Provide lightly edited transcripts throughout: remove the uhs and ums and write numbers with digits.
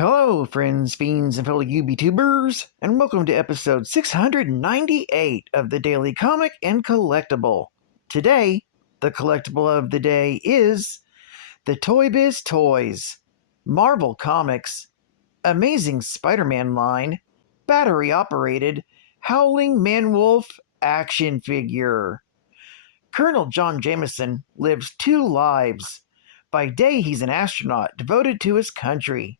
Hello, friends, fiends, and fellow UBTubers, and welcome to episode 698 of the Daily Comic and Collectible. Today, the collectible of the day is the Toybiz Toys, Marvel Comics, Amazing Spider-Man line, battery-operated Howling Man-Wolf action figure. Colonel John Jameson lives two lives. By day, he's an astronaut devoted to his country.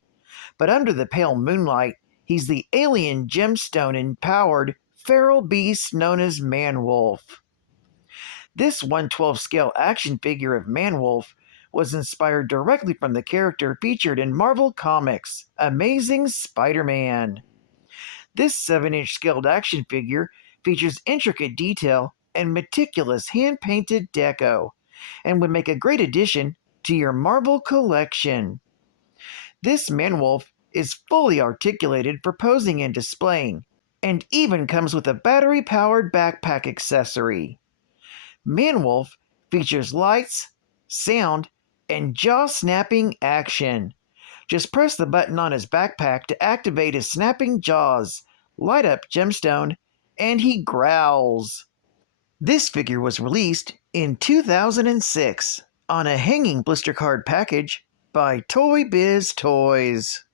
But under the pale moonlight, he's the alien gemstone-empowered feral beast known as Man-Wolf. This 1/12 scale action figure of Man-Wolf was inspired directly from the character featured in Marvel Comics' Amazing Spider-Man. This 7-inch scaled action figure features intricate detail and meticulous hand-painted deco, and would make a great addition to your Marvel collection. This Man-Wolf is fully articulated for posing and displaying, and even comes with a battery-powered backpack accessory. Man-Wolf features lights, sound, and jaw-snapping action. Just press the button on his backpack to activate his snapping jaws, light up gemstone, and he growls. This figure was released in 2006 on a hanging blister card package by Toybiz Toys.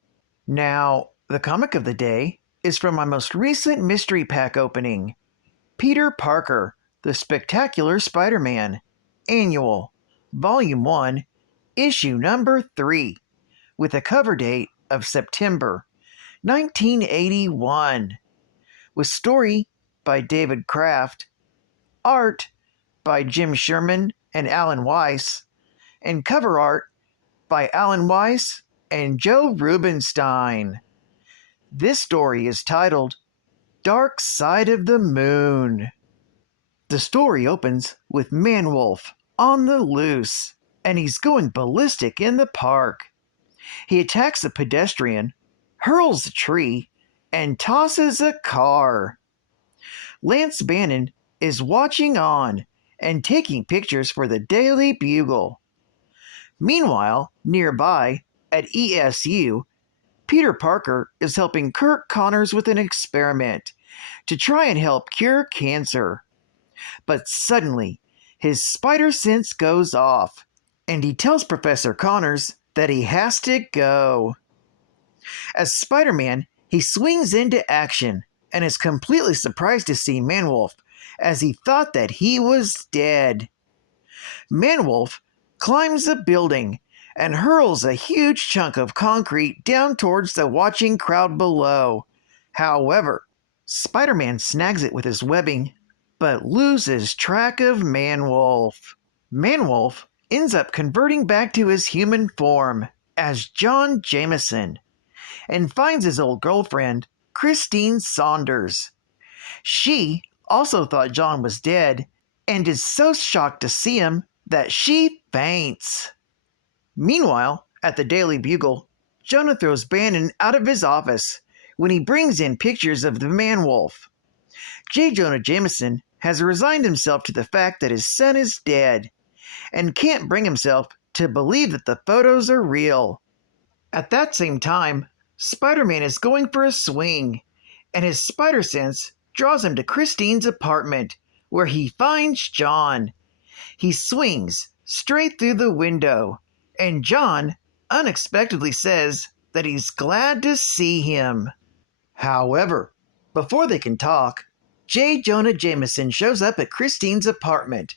Now, the comic of the day is from my most recent mystery pack opening, Peter Parker, the Spectacular Spider-Man, Annual, Volume 1, Issue Number 3, with a cover date of September 1981, with story by David Kraft, art by Jim Sherman and Alan Weiss, and cover art by Alan Weiss and Joe Rubinstein. This story is titled Dark Side of the Moon. The story opens with Man-Wolf on the loose, and he's going ballistic in the park. He attacks a pedestrian, hurls a tree, and tosses a car. Lance Bannon is watching on and taking pictures for the Daily Bugle. Meanwhile, nearby, at ESU, Peter Parker is helping Curt Connors with an experiment to try and help cure cancer. But suddenly, his spider sense goes off, and he tells Professor Connors that he has to go. As Spider-Man, he swings into action and is completely surprised to see Man-Wolf, as he thought that he was dead. Man-Wolf climbs a building and hurls a huge chunk of concrete down towards the watching crowd below. However, Spider-Man snags it with his webbing, but loses track of Man-Wolf. Man-Wolf ends up converting back to his human form as John Jameson, and finds his old girlfriend, Christine Saunders. She also thought John was dead, and is so shocked to see him that she faints. Meanwhile, at the Daily Bugle, Jonah throws Bannon out of his office when he brings in pictures of the Man-Wolf. J. Jonah Jameson has resigned himself to the fact that his son is dead, and can't bring himself to believe that the photos are real. At that same time, Spider-Man is going for a swing, and his spider sense draws him to Christine's apartment, where he finds John. He swings straight through the window, and John unexpectedly says that he's glad to see him. However, before they can talk, J. Jonah Jameson shows up at Christine's apartment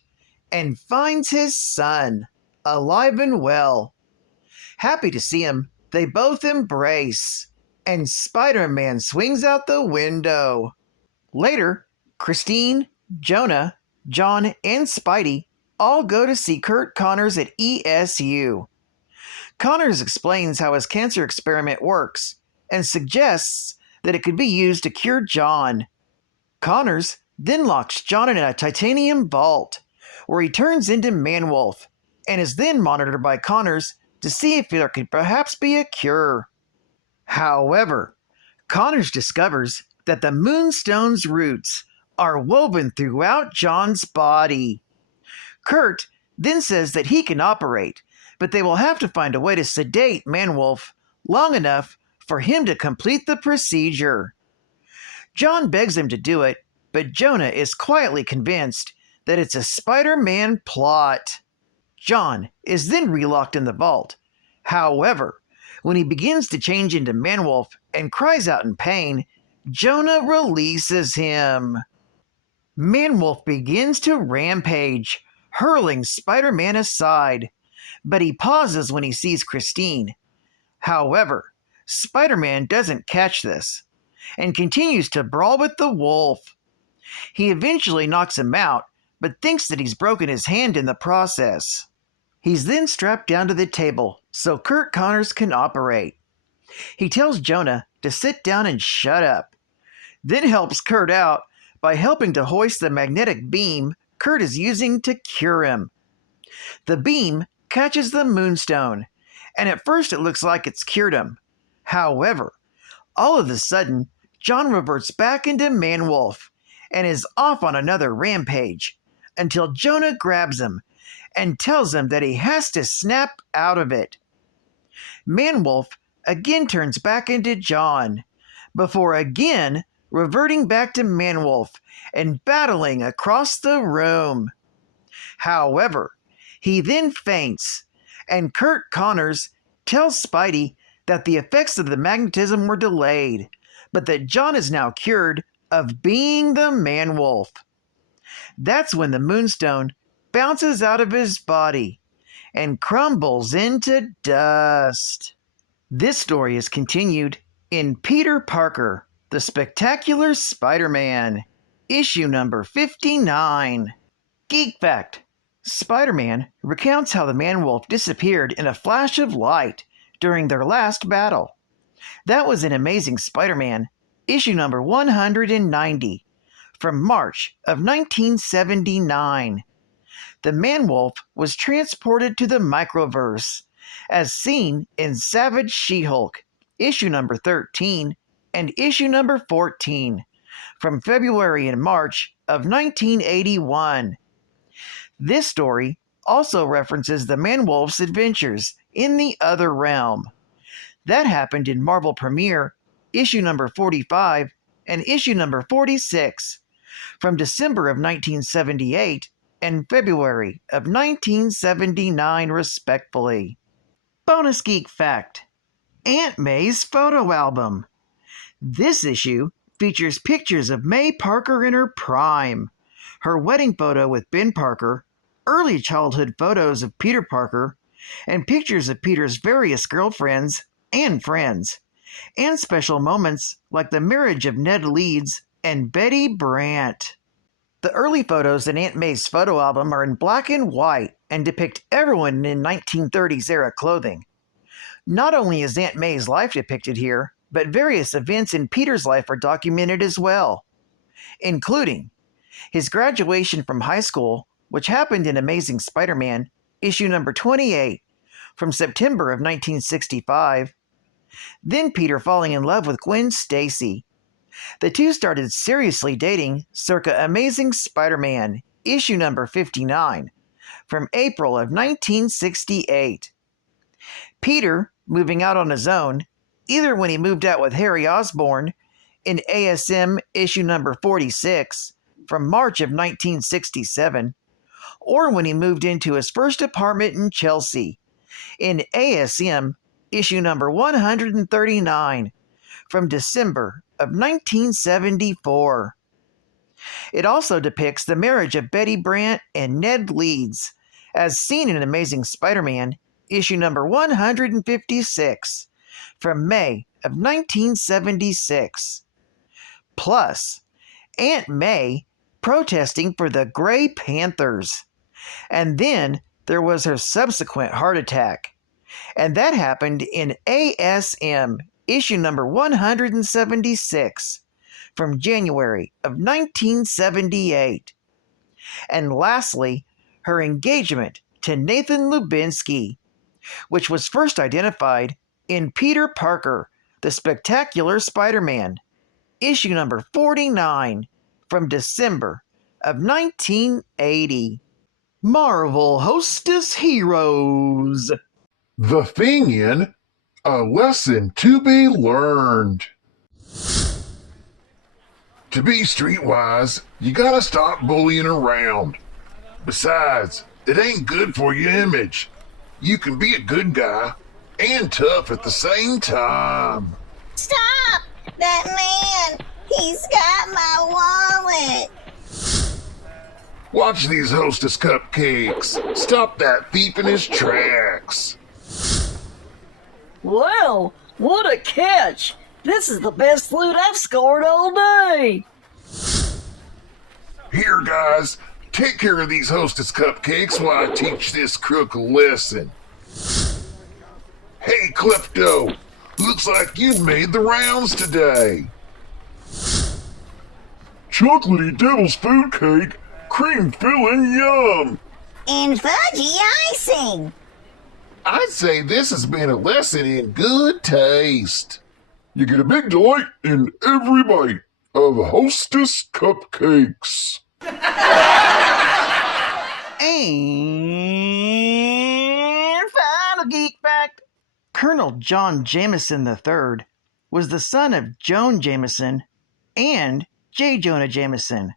and finds his son, alive and well. Happy to see him, they both embrace, and Spider-Man swings out the window. Later, Christine, Jonah, John, and Spidey all go to see Curt Connors at ESU. Connors explains how his cancer experiment works, and suggests that it could be used to cure John. Connors then locks John in a titanium vault, where he turns into Man-Wolf, and is then monitored by Connors to see if there could perhaps be a cure. However, Connors discovers that the Moonstone's roots are woven throughout John's body. Curt then says that he can operate, but they will have to find a way to sedate Man-Wolf long enough for him to complete the procedure. John begs him to do it, but Jonah is quietly convinced that it's a Spider-Man plot. John is then relocked in the vault. However, when he begins to change into Manwolf and cries out in pain, Jonah releases him. Manwolf begins to rampage, hurling Spider-Man aside, but he pauses when he sees Christine. However, Spider-Man doesn't catch this and continues to brawl with the wolf. He eventually knocks him out, but thinks that he's broken his hand in the process. He's then strapped down to the table so Curt Connors can operate. He tells Jonah to sit down and shut up, then helps Curt out by helping to hoist the magnetic beam Curt is using to cure him. The beam catches the Moonstone, and at first it looks like it's cured him. However, all of a sudden, John reverts back into Manwolf and is off on another rampage until Jonah grabs him and tells him that he has to snap out of it. Manwolf again turns back into John, before again reverting back to Manwolf and battling across the room. However, he then faints, and Curt Connors tells Spidey that the effects of the magnetism were delayed, but that John is now cured of being the Manwolf. That's when the Moonstone bounces out of his body and crumbles into dust. This story is continued in Peter Parker, The Spectacular Spider-Man, issue number 59. Geek Fact: Spider-Man recounts how the Manwolf disappeared in a flash of light during their last battle. That was in Amazing Spider-Man, issue number 190, from March of 1979. The Manwolf was transported to the Microverse, as seen in Savage She-Hulk, issue number 13, and issue number 14, from February and March of 1981. This story also references the Manwolf's adventures in the Other Realm. That happened in Marvel Premiere, issue number 45, and issue number 46, from December of 1978 and February of 1979, respectfully. Bonus Geek Fact: Aunt May's photo album. This issue features pictures of May Parker in her prime, her wedding photo with Ben Parker, early childhood photos of Peter Parker, and pictures of Peter's various girlfriends and friends, and special moments like the marriage of Ned Leeds and Betty Brant. The early photos in Aunt May's photo album are in black and white and depict everyone in 1930s era clothing. Not only is Aunt May's life depicted here, but various events in Peter's life are documented as well, including his graduation from high school, which happened in Amazing Spider-Man, issue number 28, from September of 1965, then Peter falling in love with Gwen Stacy. The two started seriously dating circa Amazing Spider-Man, issue number 59, from April of 1968. Peter moving out on his own, either when he moved out with Harry Osborn in ASM issue number 46, from March of 1967, or when he moved into his first apartment in Chelsea in ASM issue number 139, from December of 1974. It also depicts the marriage of Betty Brant and Ned Leeds, as seen in Amazing Spider-Man, issue number 156, from May of 1976. Plus, Aunt May protesting for the Grey Panthers. And then there was her subsequent heart attack. And that happened in ASM, issue number 176, from January of 1978. And lastly, her engagement to Nathan Lubinsky, which was first identified in Peter Parker, The Spectacular Spider-Man, issue number 49, from December of 1980. Marvel Hostess Heroes. The thing in A lesson to be learned. To be streetwise, you gotta stop bullying around. Besides, it ain't good for your image. You can be a good guy and tough at the same time. Stop! That man! He's got my wallet! Watch these Hostess cupcakes. Stop that thief in his tracks. Well, what a catch! This is the best loot I've scored all day! Here, guys, take care of these Hostess cupcakes while I teach this crook a lesson. Hey, Klepto, looks like you've made the rounds today. Chocolatey Devil's Food Cake, cream filling, yum! And fudgy icing! I'd say this has been a lesson in good taste. You get a big delight in every bite of Hostess cupcakes. And final geek fact. Colonel John Jameson III was the son of Joan Jameson and J. Jonah Jameson,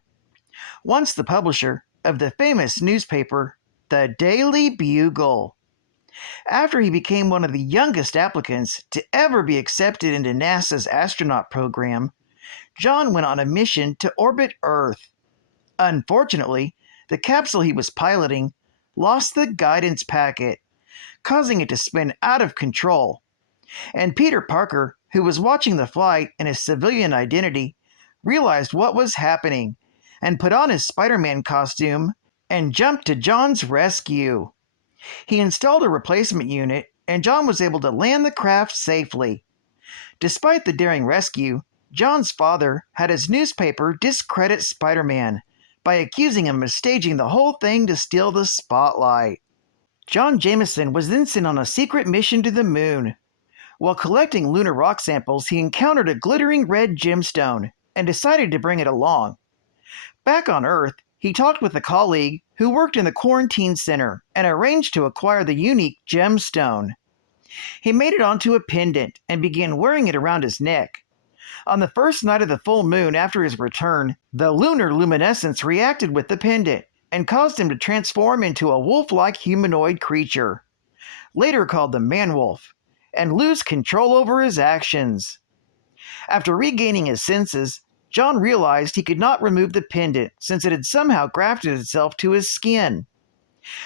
once the publisher of the famous newspaper, The Daily Bugle. After he became one of the youngest applicants to ever be accepted into NASA's astronaut program, John went on a mission to orbit Earth. Unfortunately, the capsule he was piloting lost the guidance packet, causing it to spin out of control. And Peter Parker, who was watching the flight in a civilian identity, realized what was happening and put on his Spider-Man costume and jumped to John's rescue. He installed a replacement unit, and John was able to land the craft safely. Despite the daring rescue, John's father had his newspaper discredit Spider-Man by accusing him of staging the whole thing to steal the spotlight. John Jameson was then sent on a secret mission to the moon. While collecting lunar rock samples, he encountered a glittering red gemstone and decided to bring it along. Back on Earth, he talked with a colleague who worked in the quarantine center and arranged to acquire the unique gemstone. He made it onto a pendant and began wearing it around his neck. On the first night of the full moon after his return, the lunar luminescence reacted with the pendant and caused him to transform into a wolf-like humanoid creature, later called the Man-Wolf, and lose control over his actions. After regaining his senses, John realized he could not remove the pendant since it had somehow grafted itself to his skin.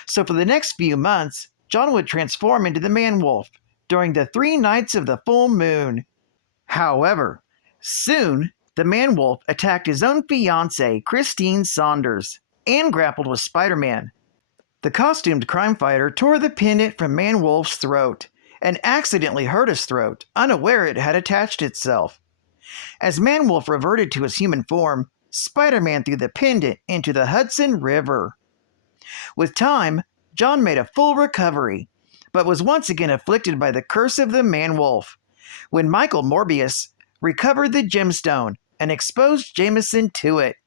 So for the next few months, John would transform into the Man-Wolf during the 3 nights of the full moon. However, soon the Man-Wolf attacked his own fiancée, Christine Saunders, and grappled with Spider-Man. The costumed crime fighter tore the pendant from Man-Wolf's throat and accidentally hurt his throat, unaware it had attached itself. As Man-Wolf reverted to his human form, Spider-Man threw the pendant into the Hudson River. With time, John made a full recovery, but was once again afflicted by the curse of the Man-Wolf, when Michael Morbius recovered the gemstone and exposed Jameson to it.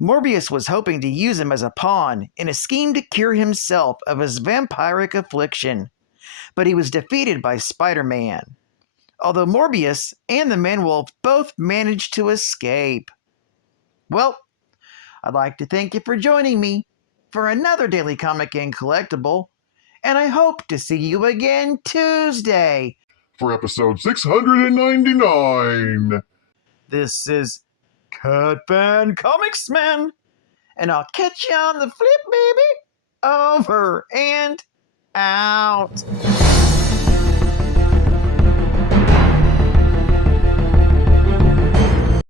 Morbius was hoping to use him as a pawn in a scheme to cure himself of his vampiric affliction, but he was defeated by Spider-Man, although Morbius and the Man-Wolf both managed to escape. Well, I'd like to thank you for joining me for another Daily Comic and Collectible, and I hope to see you again Tuesday For episode 699. This is Cat Fan Comics Man, and I'll catch you on the flip, baby. Over and out.